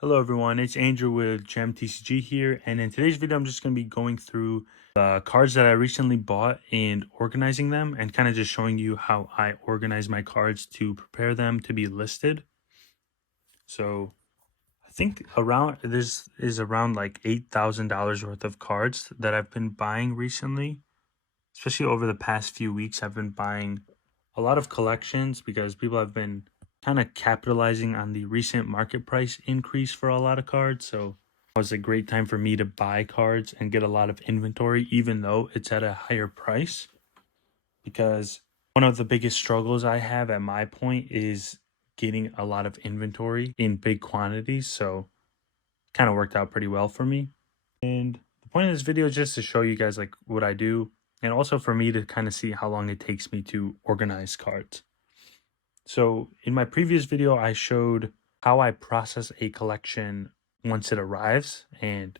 Hello everyone, it's Andrew with Gem TCG here, and in today's video I'm just going to be going through the cards that I recently bought and organizing them and kind of just showing you how I organize my cards to prepare them to be listed. So I think around this is around like $8,000 worth of cards that I've been buying recently, especially over the past few weeks. I've been buying a lot of collections because people have been kind of capitalizing on the recent market price increase for a lot of cards. So it was a great time for me to buy cards and get a lot of inventory, even though it's at a higher price. Because one of the biggest struggles I have at my point is getting a lot of inventory in big quantities. So it kind of worked out pretty well for me. And the point of this video is just to show you guys like what I do, and also for me to kind of see how long it takes me to organize cards. So in my previous video, I showed how I process a collection once it arrives. And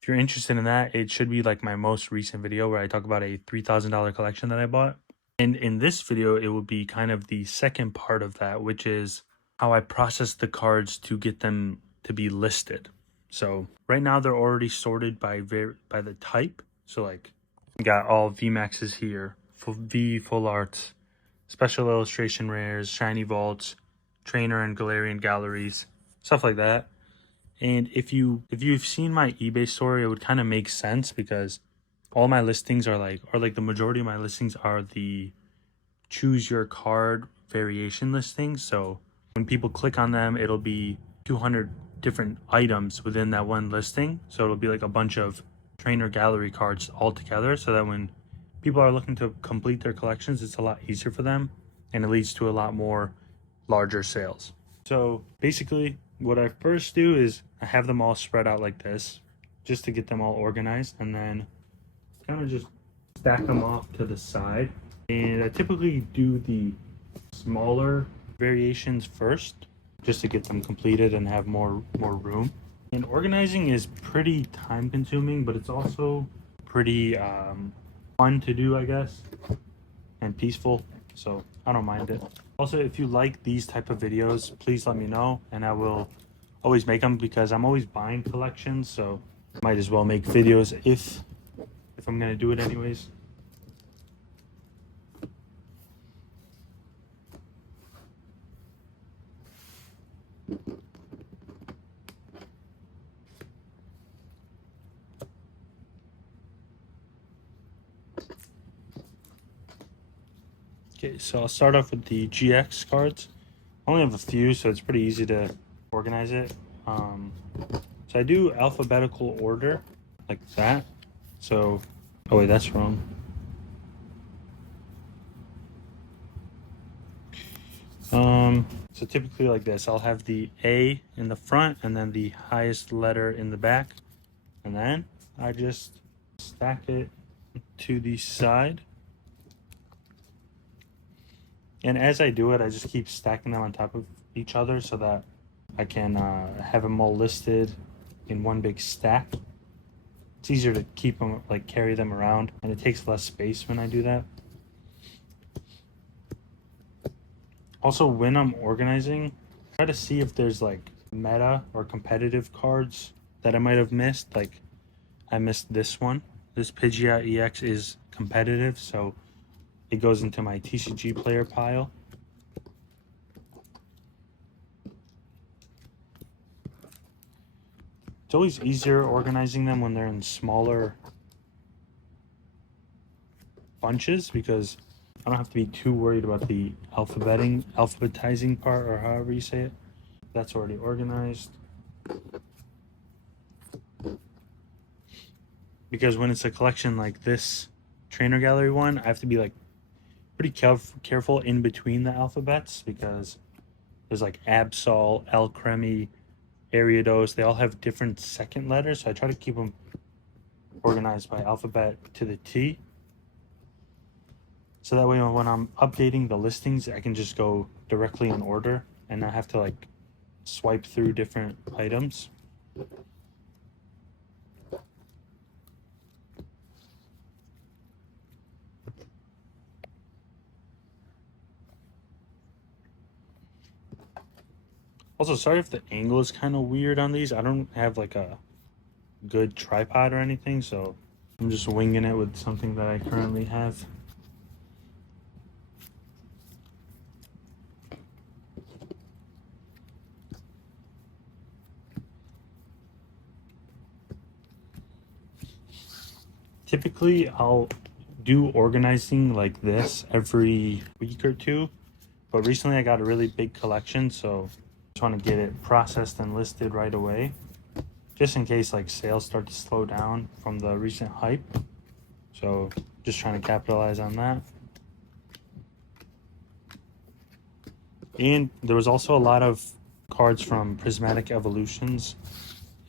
if you're interested in that, it should be like my most recent video where I talk about a $3,000 collection that I bought. And in this video, it will be kind of the second part of that, which is how I process the cards to get them to be listed. So right now they're already sorted by the type. So like we got all VMAXs here, full arts, special illustration rares, shiny vaults, trainer and Galarian galleries, stuff like that. And if you've seen my eBay story, it would kind of make sense because all my listings are like the majority of my listings are the choose your card variation listings. So when people click on them, it'll be 200 different items within that one listing. So it'll be like a bunch of trainer gallery cards all together, so that when people are looking to complete their collections, it's a lot easier for them and it leads to a lot more larger sales. So basically what I first do is I have them all spread out like this just to get them all organized, and then kind of just stack them off to the side. And I typically do the smaller variations first just to get them completed and have more room. And organizing is pretty time consuming, but it's also pretty fun to do, I guess, and peaceful, so I don't mind it. Also, if you like these type of videos, please let me know and I will always make them, because I'm always buying collections, so might as well make videos if I'm gonna do it anyways. Okay, so I'll start off with the GX cards. I only have a few, so it's pretty easy to organize it. So I do alphabetical order, like that. So, oh wait, that's wrong. So typically like this, I'll have the A in the front and then the highest letter in the back. And then I just stack it to the side. And as I do it, I just keep stacking them on top of each other so that I can have them all listed in one big stack. It's easier to keep them, like carry them around, and it takes less space when I do that. Also, when I'm organizing, try to see if there's like meta or competitive cards that I might have missed. Like I missed this one. This Pidgeot EX is competitive, so it goes into my TCG player pile. It's always easier organizing them when they're in smaller bunches, because I don't have to be too worried about the alphabetizing part, or however you say it. That's already organized. Because when it's a collection like this trainer gallery one, I have to be like pretty careful in between the alphabets, because there's like Absol, Alcremie, Ariados. They all have different second letters, so I try to keep them organized by alphabet to the T. So that way when I'm updating the listings, I can just go directly in order and not have to like swipe through different items. Also, sorry if the angle is kind of weird on these. I don't have like a good tripod or anything, so I'm just winging it with something that I currently have. Typically, I'll do organizing like this every week or two, but recently I got a really big collection, so I just want to get it processed and listed right away, just in case like sales start to slow down from the recent hype. So just trying to capitalize on that. And there was also a lot of cards from Prismatic Evolutions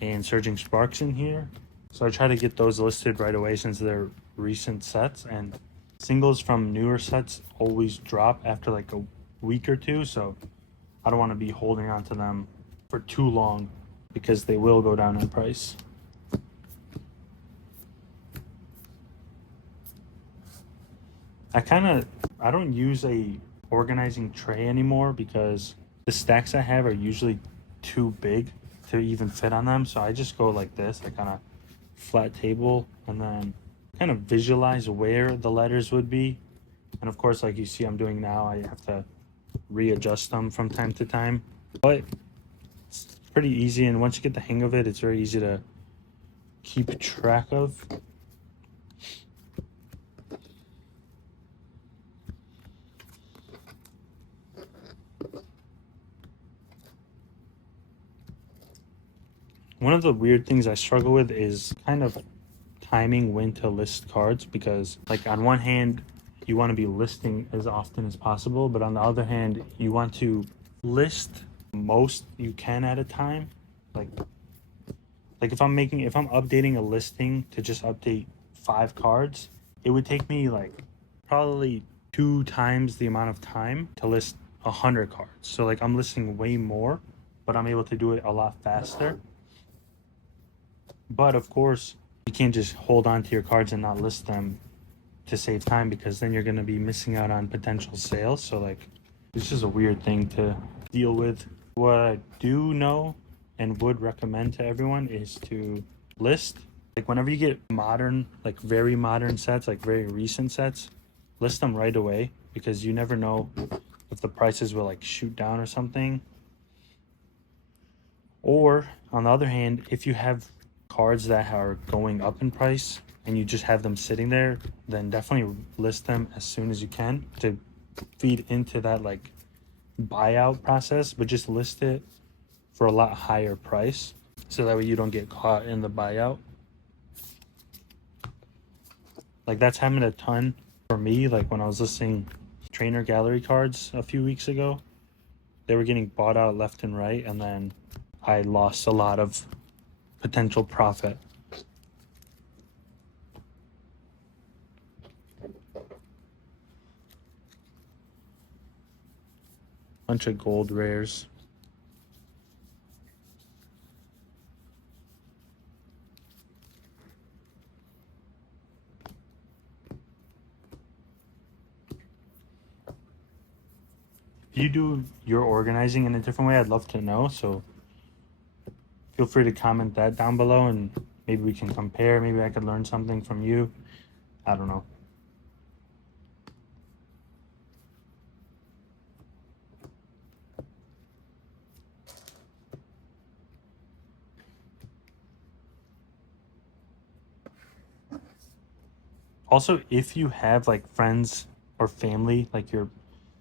and Surging Sparks in here. So I try to get those listed right away since they're recent sets, and singles from newer sets always drop after like a week or two, so I don't want to be holding on to them for too long because they will go down in price. I don't use a organizing tray anymore because the stacks I have are usually too big to even fit on them, so I just go like this. I kind of flat table and then kind of visualize where the letters would be, and of course, like you see I'm doing now, I have to readjust them from time to time, but it's pretty easy, and once you get the hang of it, it's very easy to keep track of. One of the weird things I struggle with is kind of timing when to list cards, because like on one hand you want to be listing as often as possible, but on the other hand you want to list most you can at a time. like if I'm updating a listing to just update 5 cards, it would take me like probably 2 times the amount of time to list 100 cards. So like I'm listing way more, but I'm able to do it a lot faster. But of course, you can't just hold on to your cards and not list them to save time, because then you're going to be missing out on potential sales. So like, it's just a weird thing to deal with. What I do know and would recommend to everyone is to list. Like whenever you get modern, like very modern sets, like very recent sets, list them right away, because you never know if the prices will like shoot down or something. Or on the other hand, if you have cards that are going up in price and you just have them sitting there, then definitely list them as soon as you can to feed into that like buyout process, but just list it for a lot higher price so that way you don't get caught in the buyout. Like that's happened a ton for me. Like when I was listing trainer gallery cards a few weeks ago, they were getting bought out left and right, and then I lost a lot of potential profit. Bunch of gold rares. If you do your organizing in a different way, I'd love to know. So feel free to comment that down below, and maybe we can compare. Maybe I could learn something from you. I don't know. Also, if you have like friends or family, like your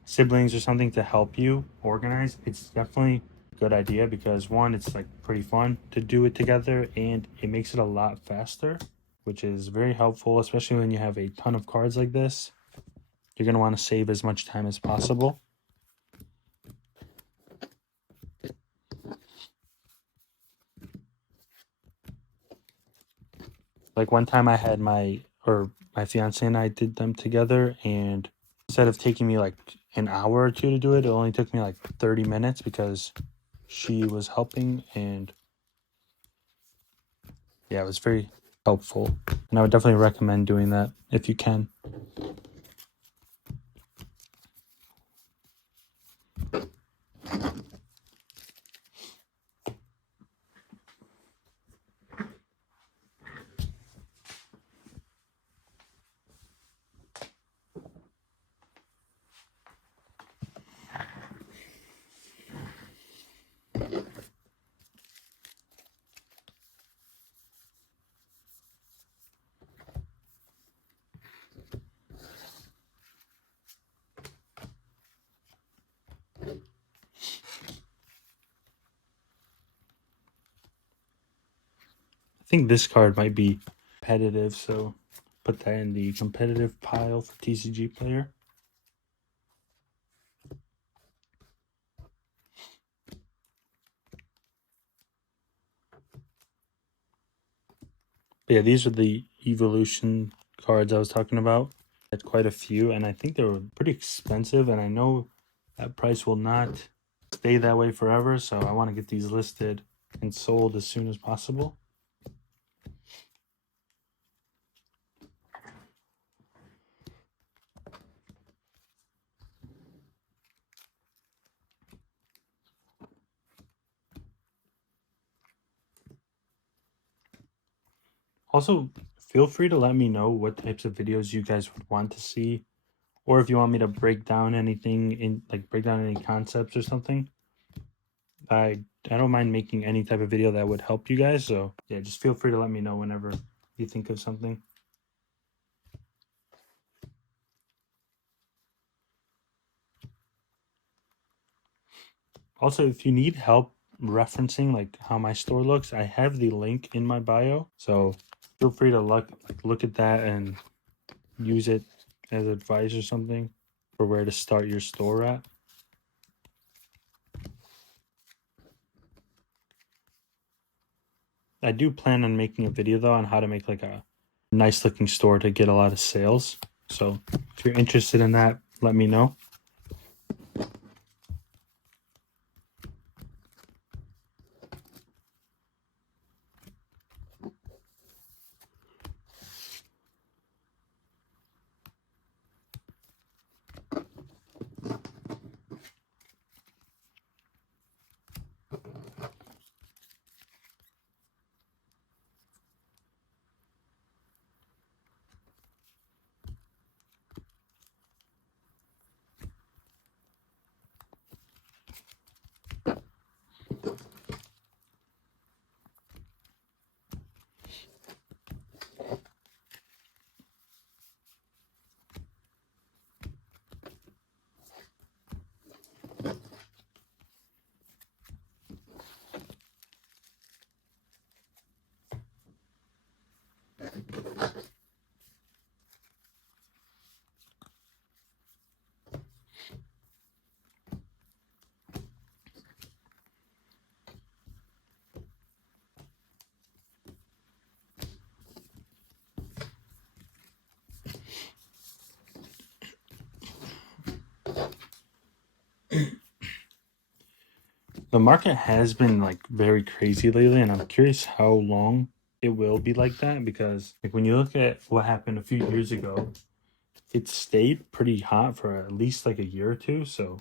siblings or something, to help you organize, it's definitely a good idea, because one, it's like pretty fun to do it together and it makes it a lot faster, which is very helpful, especially when you have a ton of cards like this. You're going to want to save as much time as possible. Like one time I had my fiance and I did them together, and instead of taking me like an hour or two to do it, it only took me like 30 minutes because she was helping, and yeah, it was very helpful. And I would definitely recommend doing that if you can. think this card might be competitive, so put that in the competitive pile for TCG player. But yeah, these are the evolution cards I was talking about. I had quite a few, and I think they were pretty expensive, and I know that price will not stay that way forever, so I want to get these listed and sold as soon as possible. Also, feel free to let me know what types of videos you guys would want to see, or if you want me to break down anything in, like, break down any concepts or something. I don't mind making any type of video that would help you guys. So yeah, just feel free to let me know whenever you think of something. Also, if you need help referencing like how my store looks, I have the link in my bio. So feel free to look at that and use it as advice or something for where to start your store at. I do plan on making a video though on how to make like a nice looking store to get a lot of sales. So if you're interested in that, let me know. The market has been like very crazy lately, and I'm curious how long it will be like that, because like when you look at what happened a few years ago, it stayed pretty hot for at least like a year or two. So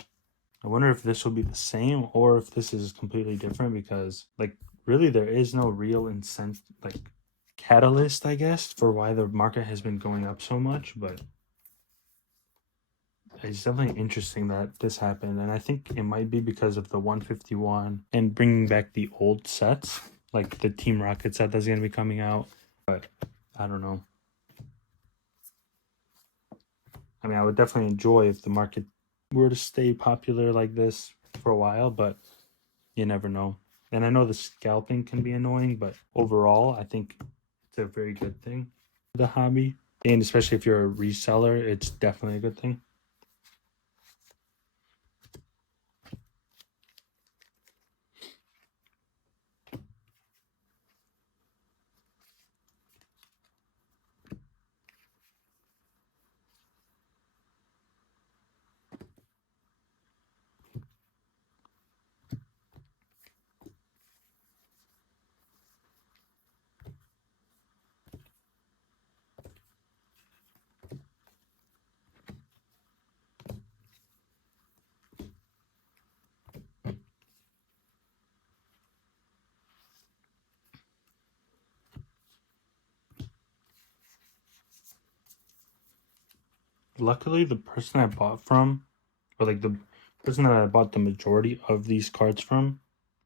I wonder if this will be the same or if this is completely different, because like really there is no real incentive, like catalyst, I guess, for why the market has been going up so much. But it's definitely interesting that this happened, and I think it might be because of the 151 and bringing back the old sets, like the Team Rocket set that's going to be coming out. But I don't know. I mean, I would definitely enjoy if the market were to stay popular like this for a while, but you never know. And I know the scalping can be annoying, but overall, I think it's a very good thing for the hobby. And especially if you're a reseller, it's definitely a good thing. Luckily, the person I bought from, or like the person that I bought the majority of these cards from,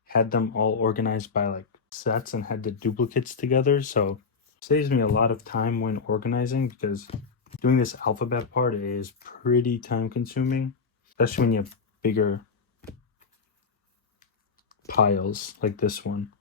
had them all organized by like sets and had the duplicates together. So it saves me a lot of time when organizing, because doing this alphabet part is pretty time consuming, especially when you have bigger piles like this one.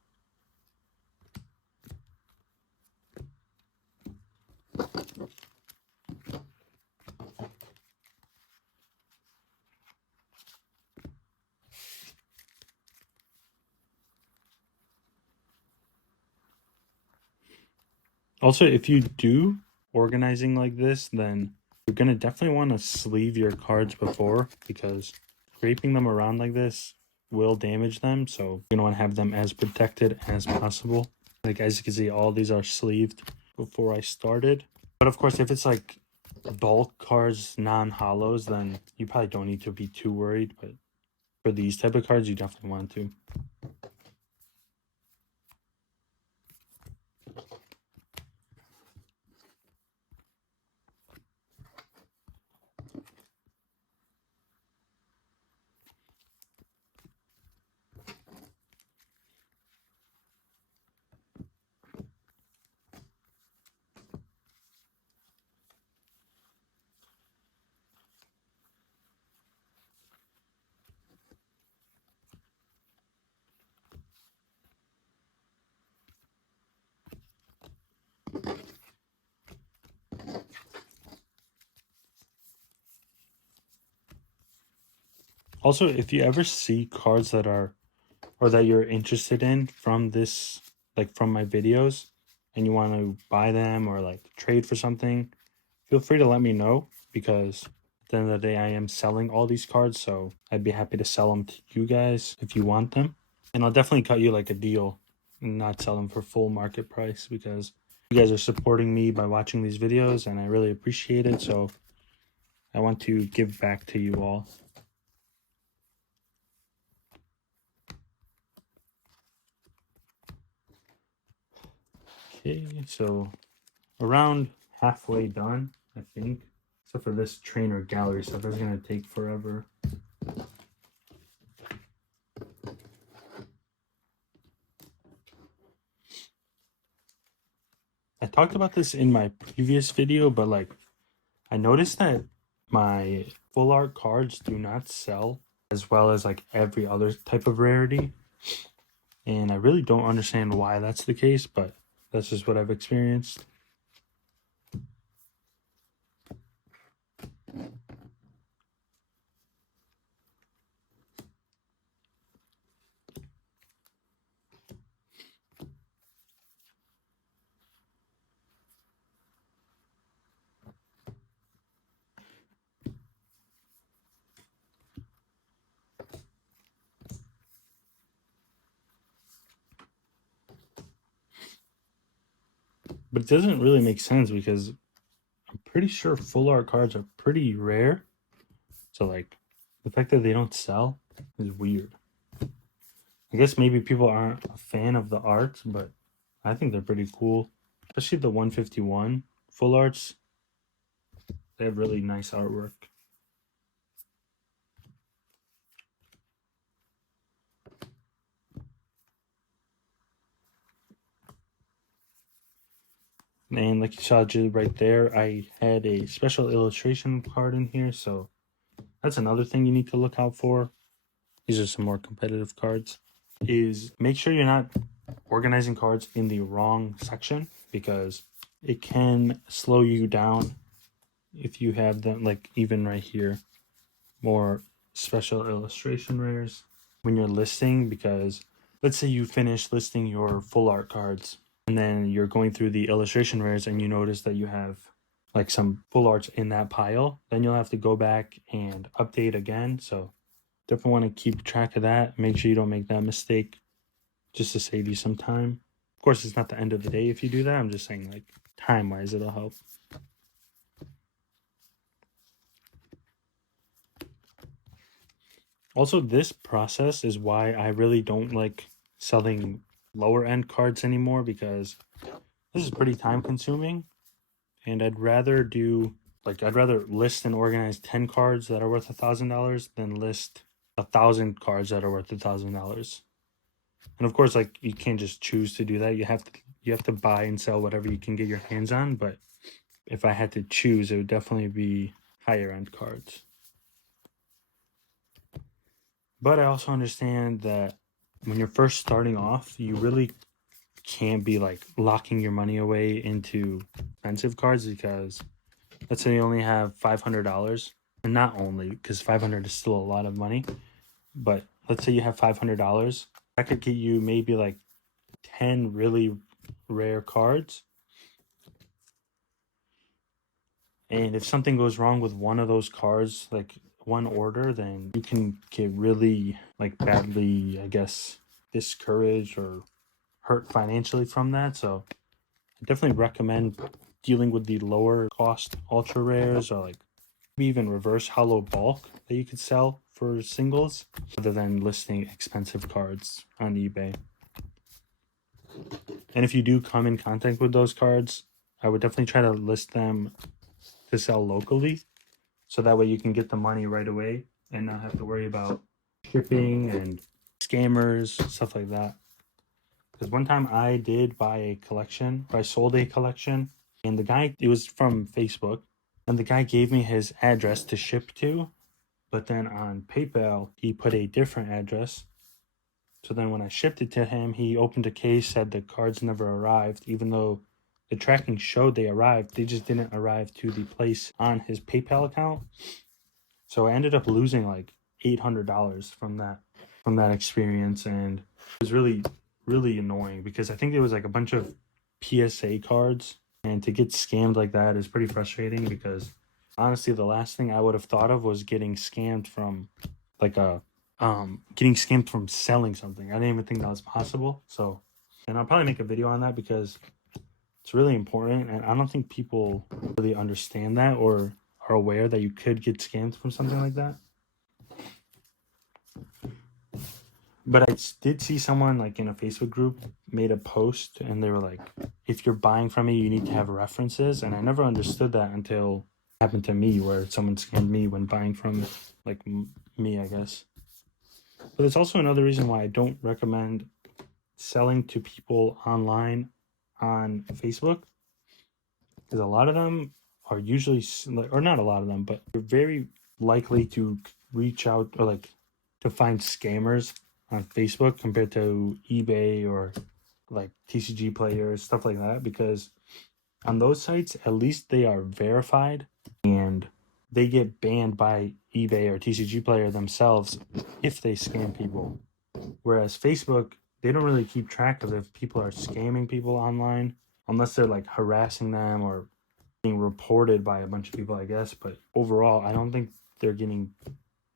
Also, if you do organizing like this, then you're going to definitely want to sleeve your cards before, because scraping them around like this will damage them. So you're going to want to have them as protected as possible. Like, as you can see, all these are sleeved before I started. But of course, if it's like bulk cards, non-hollows, then you probably don't need to be too worried. But for these type of cards, you definitely want to. Also, if you ever see cards that are, or that you're interested in from this, like from my videos, and you want to buy them or like trade for something, feel free to let me know, because at the end of the day, I am selling all these cards, so I'd be happy to sell them to you guys if you want them. And I'll definitely cut you like a deal and not sell them for full market price, because you guys are supporting me by watching these videos and I really appreciate it. So I want to give back to you all. Okay, so around halfway done, I think. Except for this trainer gallery stuff, it's gonna take forever. I talked about this in my previous video, but like, I noticed that my full art cards do not sell as well as like every other type of rarity. And I really don't understand why that's the case, but that's just what I've experienced. But it doesn't really make sense, because I'm pretty sure full art cards are pretty rare. So like, the fact that they don't sell is weird. I guess maybe people aren't a fan of the art, but I think they're pretty cool. Especially the 151 full arts. They have really nice artwork. And like you saw just right there, I had a special illustration card in here. So that's another thing you need to look out for. These are some more competitive cards. Is make sure you're not organizing cards in the wrong section, because it can slow you down if you have them, like even right here, more special illustration rares when you're listing. Because let's say you finish listing your full art cards, and then you're going through the illustration rares and you notice that you have like some full arts in that pile, then you'll have to go back and update again. So definitely want to keep track of that. Make sure you don't make that mistake, just to save you some time. Of course, it's not the end of the day if you do that. I'm just saying, like, time-wise, it'll help. Also, this process is why I really don't like selling lower end cards anymore, because this is pretty time consuming, and I'd rather list and organize 10 cards that are worth $1,000 than list 1,000 cards that are worth $1,000. And of course, like, you can't just choose to do that. You have to buy and sell whatever you can get your hands on. But if I had to choose, it would definitely be higher end cards. But I also understand that when you're first starting off, you really can't be like locking your money away into expensive cards, because let's say you only have $500, and not only, because 500 is still a lot of money, but let's say you have $500, that could get you maybe like 10 really rare cards. And if something goes wrong with one of those cards, like one order, then you can get really like badly, I guess, discouraged or hurt financially from that. So I definitely recommend dealing with the lower cost ultra rares, or like maybe even reverse hollow bulk that you could sell for singles, rather than listing expensive cards on eBay. And if you do come in contact with those cards, I would definitely try to list them to sell locally, so that way you can get the money right away and not have to worry about shipping and scammers, stuff like that. Because one time I did buy a collection, or I sold a collection, and the guy, it was from Facebook, and the guy gave me his address to ship to, but then on PayPal, he put a different address. So then when I shipped it to him, he opened a case, said the cards never arrived, even though the tracking showed they arrived. They just didn't arrive to the place on his PayPal account. So I ended up losing like $800 from that experience, and it was really annoying, because I think it was like a bunch of PSA cards, and to get scammed like that is pretty frustrating, because honestly the last thing I would have thought of was getting scammed from like a getting scammed from selling something. I didn't even think that was possible. So, and I'll probably make a video on that, because it's really important, and I don't think people really understand that or are aware that you could get scammed from something like that. But I did see someone like in a Facebook group made a post, and they were like, if you're buying from me, you need to have references. And I never understood that until it happened to me, where someone scammed me when buying from like me, I guess. But it's also another reason why I don't recommend selling to people online on Facebook, because a lot of them are usually, or not a lot of them, but they're very likely to reach out, or like to find scammers on Facebook compared to eBay or like TCG players, stuff like that, because on those sites, at least they are verified and they get banned by eBay or TCG player themselves if they scam people. Whereas Facebook, they don't really keep track of if people are scamming people online, unless they're like harassing them or being reported by a bunch of people, I guess. But overall, I don't think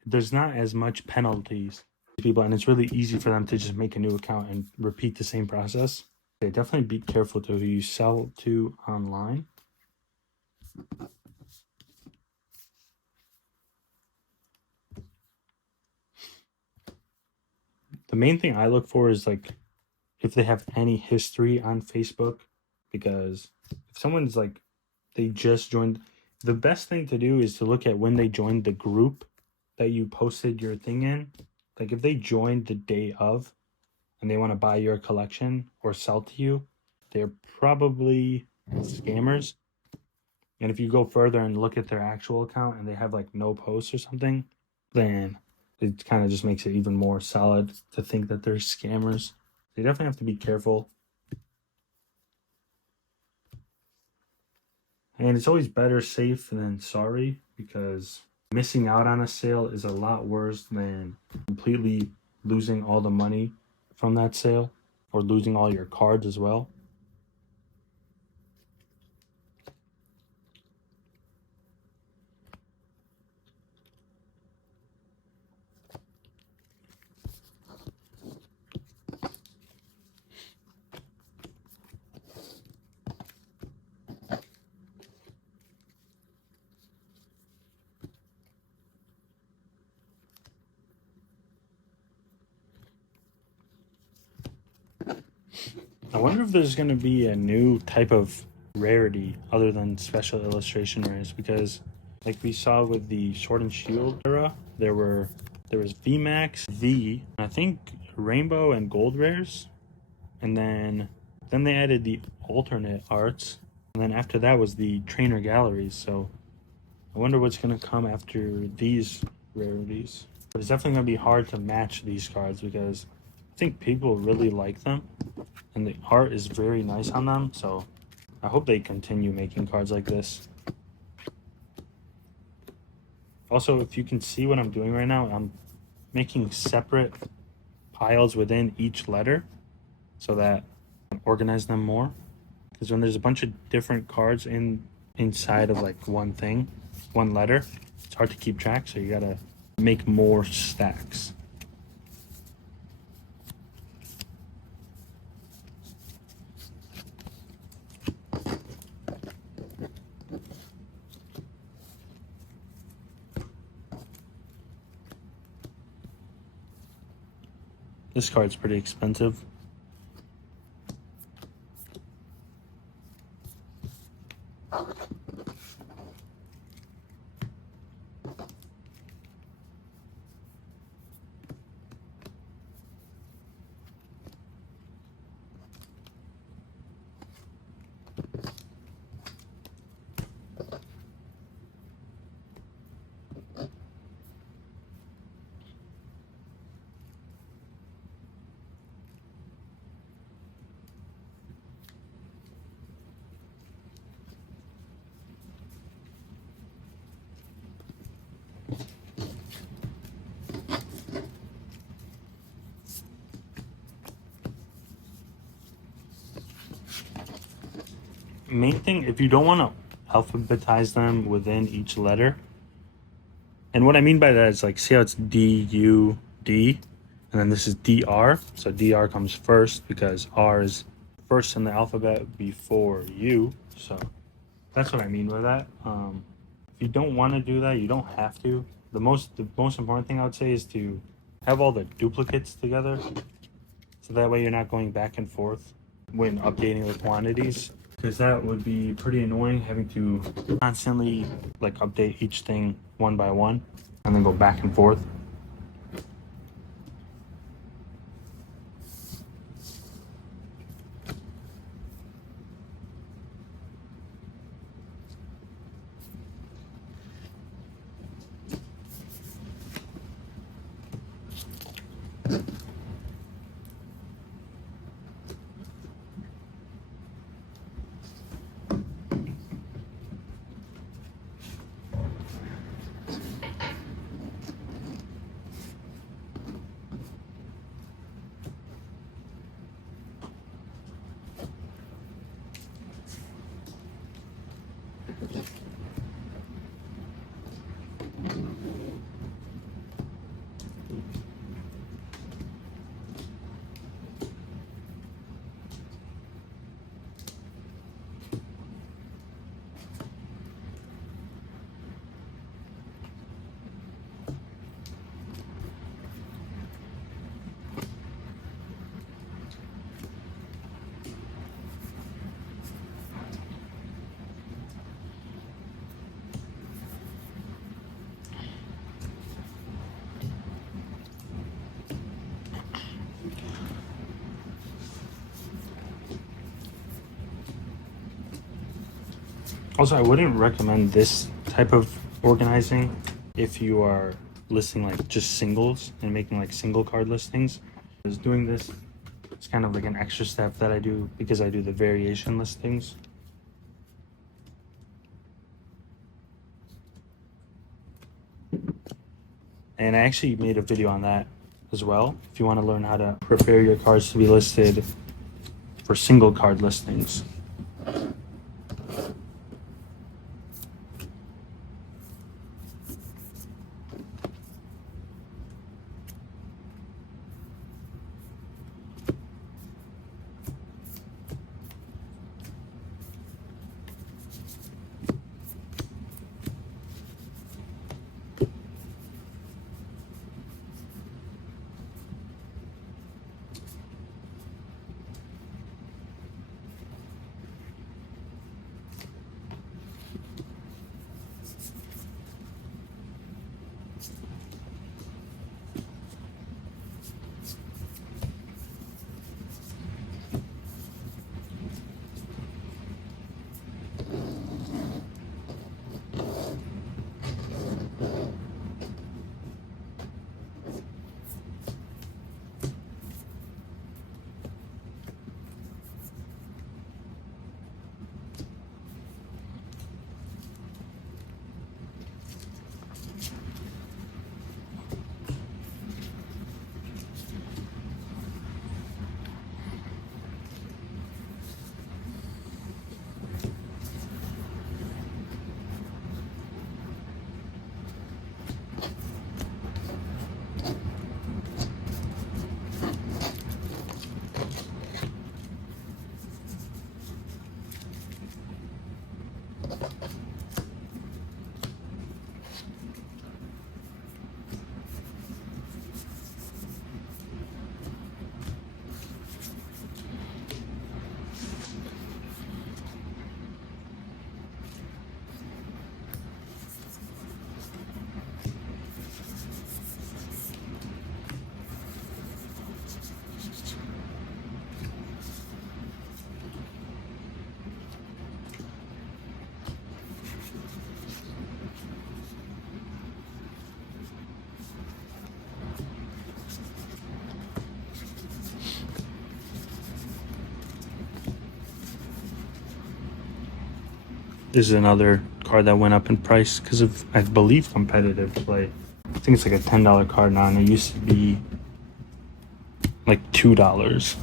there's not as much penalties to people, and it's really easy for them to just make a new account and repeat the same process. Okay, definitely be careful to who you sell to online. The main thing I look for is like if they have any history on Facebook, because if someone's like, they just joined, the best thing to do is to look at when they joined the group that you posted your thing in. Like if they joined the day of and they want to buy your collection or sell to you, they're probably scammers. And if you go further and look at their actual account and they have like no posts or something, then it kind of just makes it even more solid to think that they're scammers. They definitely have to be careful. And it's always better safe than sorry, because missing out on a sale is a lot worse than completely losing all the money from that sale, or losing all your cards as well. I wonder if there's going to be a new type of rarity other than special illustration rares, because like we saw with the Sword and Shield era, there was VMAX, I think Rainbow and Gold rares, and then they added the alternate arts, and then after that was the trainer galleries. So I wonder what's going to come after these rarities. But it's definitely going to be hard to match these cards, because I think people really like them, and the art is very nice on them, so I hope they continue making cards like this. Also, if you can see what I'm doing right now, I'm making separate piles within each letter so that I can organize them more. Because when there's a bunch of different cards inside of like one letter, it's hard to keep track, so you gotta make more stacks. This card's pretty expensive. Main thing, if you don't want to alphabetize them within each letter, and what I mean by that is like, see how it's D-U-D, and then this is D-R, so D-R comes first because R is first in the alphabet before U, so that's what I mean by that. If you don't want to do that, you don't have to. The most important thing I would say is to have all the duplicates together, so that way you're not going back and forth when updating the quantities, because that would be pretty annoying having to constantly like update each thing one by one and then go back and forth. Also, I wouldn't recommend this type of organizing if you are listing like just singles and making like single card listings. Because doing this, it's kind of like an extra step that I do because I do the variation listings. And I actually made a video on that as well, if you want to learn how to prepare your cards to be listed for single card listings. This is another card that went up in price because of, I believe, competitive play. I think it's like a $10 card now, and it used to be like $2.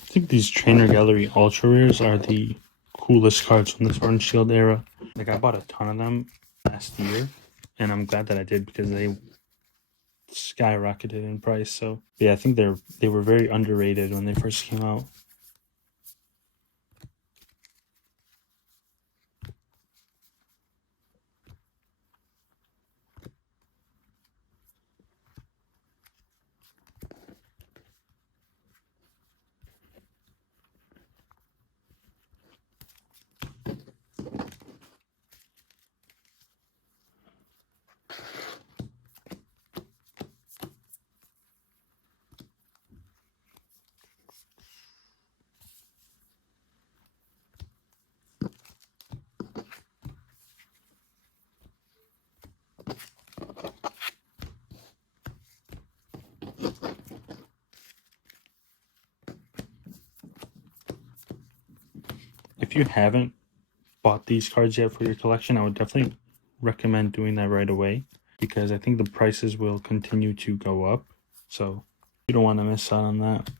I think these Trainer Gallery Ultra Rares are the coolest cards from the Sword and Shield era. Like, I bought a ton of them last year, and I'm glad that I did because they skyrocketed in price. So yeah, I think they were very underrated when they first came out. If you haven't bought these cards yet for your collection, I would definitely recommend doing that right away because I think the prices will continue to go up. So you don't want to miss out on that.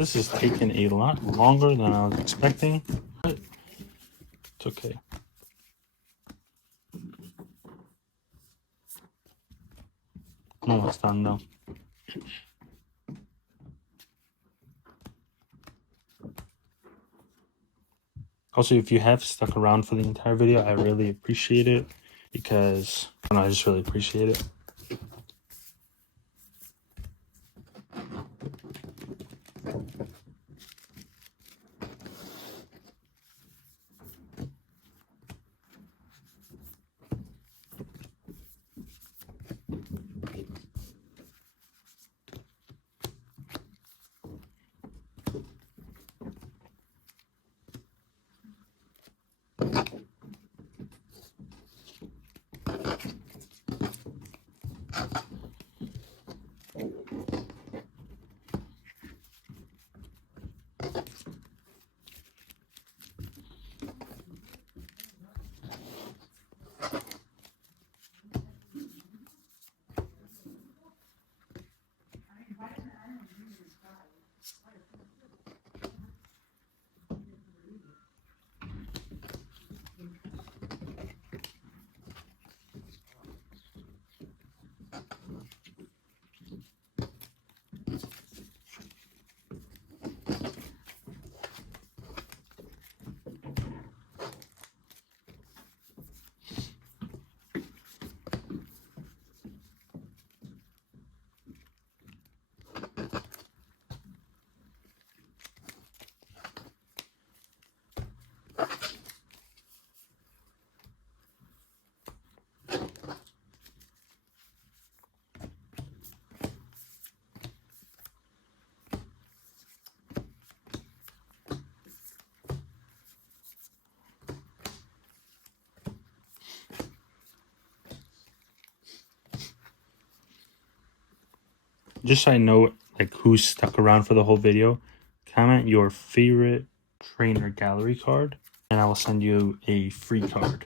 This is taking a lot longer than I was expecting, but it's okay. Almost done though. Also, if you have stuck around for the entire video, I really appreciate it, because I just really appreciate it. Just so I know like who's stuck around for the whole video, comment your favorite trainer gallery card and I will send you a free card.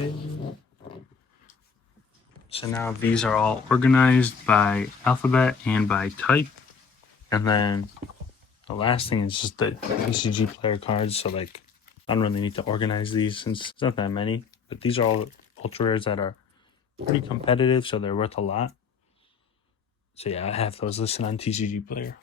Okay. So now these are all organized by alphabet and by type. And then the last thing is just the TCG player cards. So like, I don't really need to organize these since it's not that many. But these are all ultra rares that are pretty competitive, so they're worth a lot. So yeah, I have those listed on TCG player.